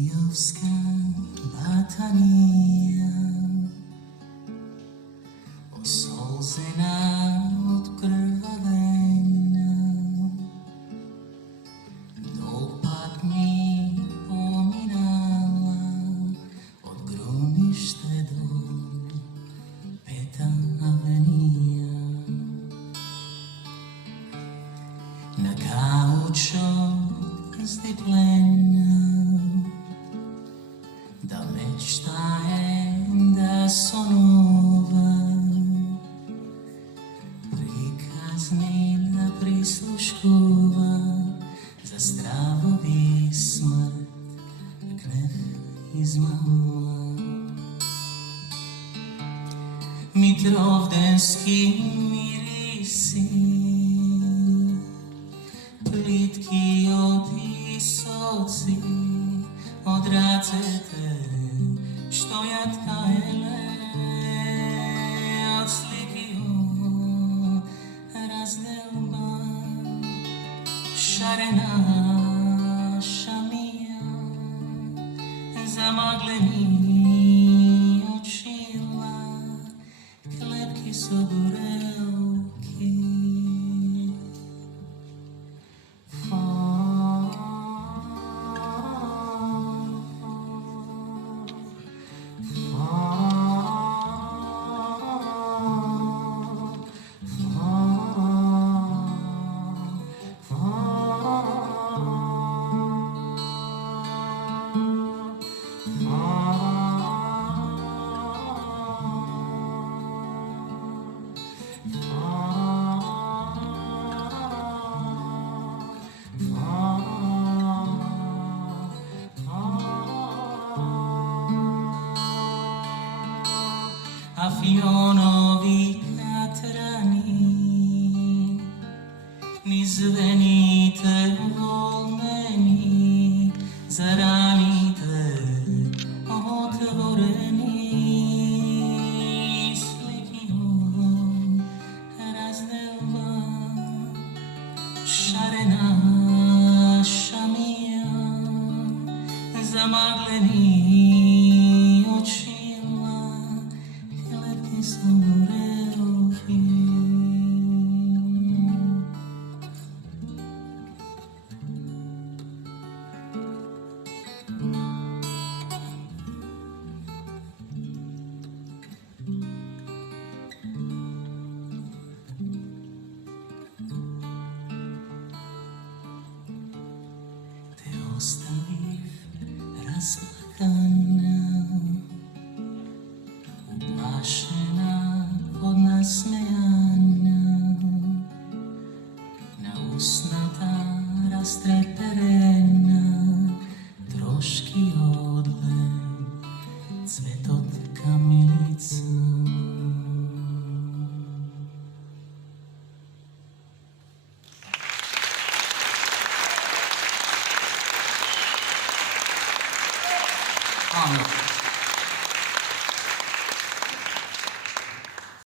kijovská batania, osolzená od krvavenia. Dopak mi pominala od Grunište do Peta Avenija. Na kaučok zdiplena, da mečtajem da sonova, prikaznila prisluškova, za stravovi smrt gnev izmama. Mitrovdenski mirisi, plitki otisoci, od racete što jatkajele, od slikio razdelba, šarena šamija, zamagleni očila, klepki sogorelki. Afionovi katrani, nizvenite volneni, zaranite otvoreni, slikijom razdelba, šarena šamija, zamagleni očila, klepki sogorelki. Te ostavih razplakana, uplašena od nasmejanja, na usnata rastreperena, troški odlen, cvet od kamilica. Hvala.